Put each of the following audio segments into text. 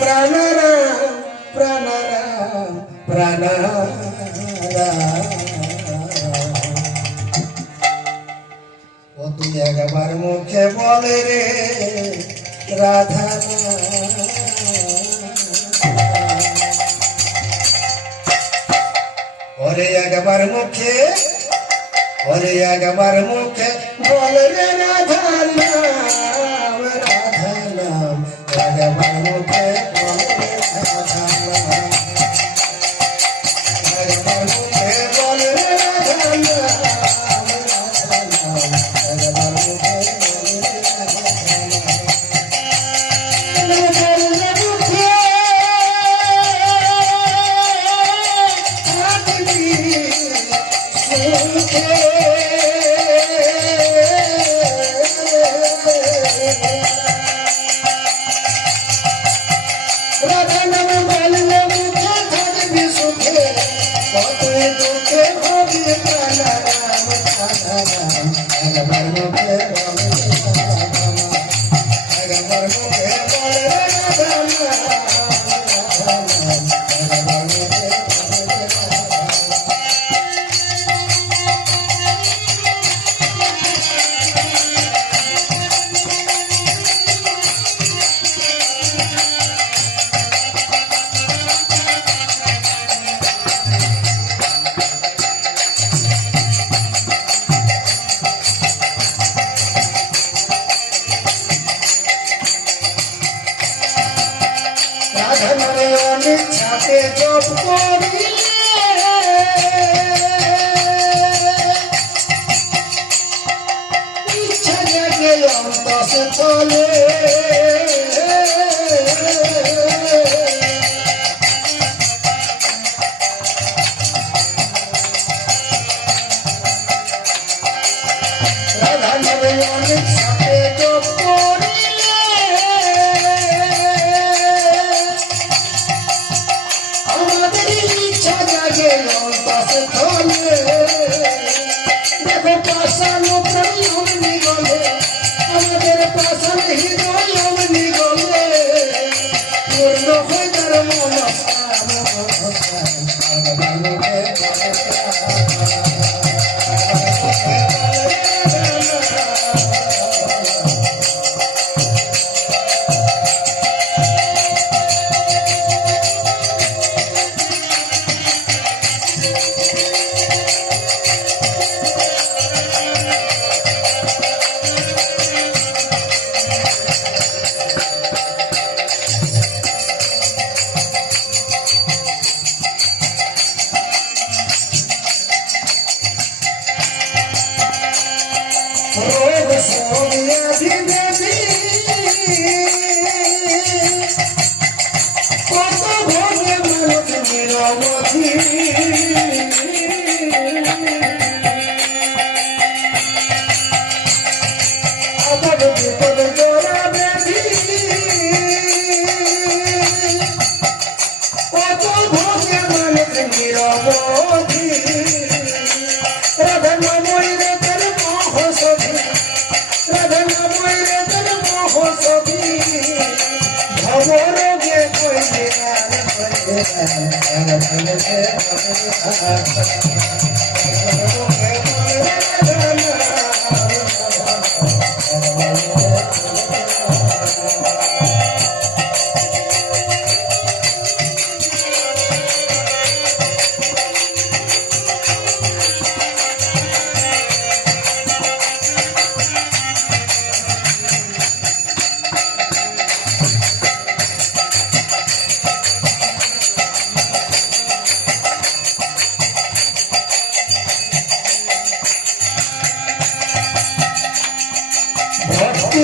প্রাণারাম প্রাণারাম প্রাণারাম ও তুই একবার মুখে বলে রে রাধা ওরে একবার মুখে বলে রে রাধা নাম রাধা নাম একবার মুখে বলে রে রাধা নাম একবার মুখে বলে রে রাধা নাম রাধা নাম একবার মুখে বলে রে রাধা ছাতে জপ করি ইচ্ছা জাগে অন্তসে চলে রাধা নামে অনেক ছাতে জপ করি দেখো পাশান প্রেম গলে আমাদের পাশান হৃদয় অমনি গলে পূর্ণ হয়ে তার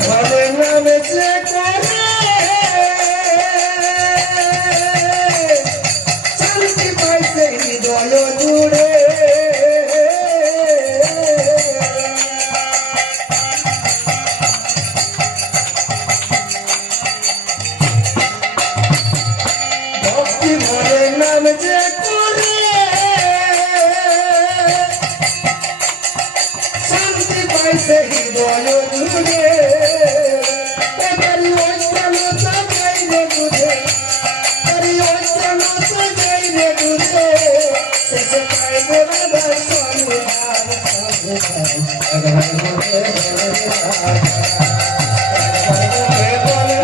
ভরে নামে যে করে শান্তি পাইছে হৃদয় জুড়ে ভক্তি ভরে নামে যে করে শান্তি পাইছে হৃদয় জুড়ে শেষে পাইবে রাধা সন্ধান একবার মুখে বলে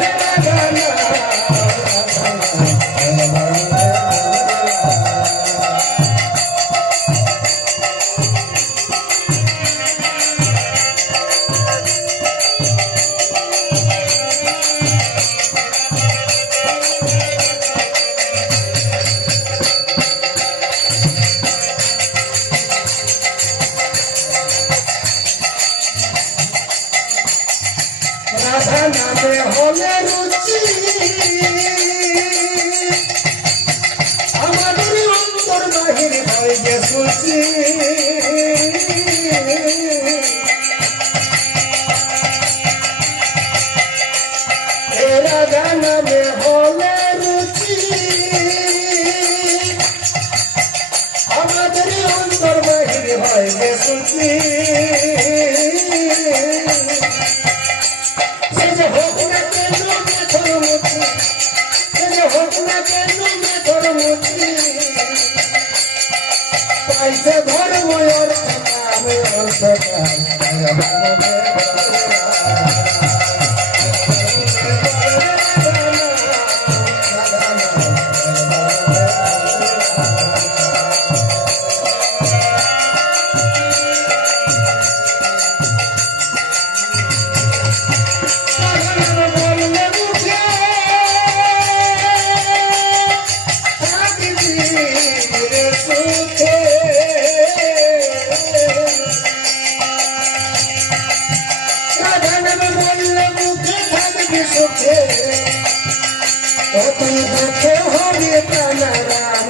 রাধা নামে হলে রুচি আমাদের অন্তর বাহির হয় যে সুচি রাধা নামে হলে রুচি আমাদের অন্তর বাহির হয় যে সুচি পাইছে ধর্ম অর্থ সুখে কত দুঃখে হবে প্রাণা রাম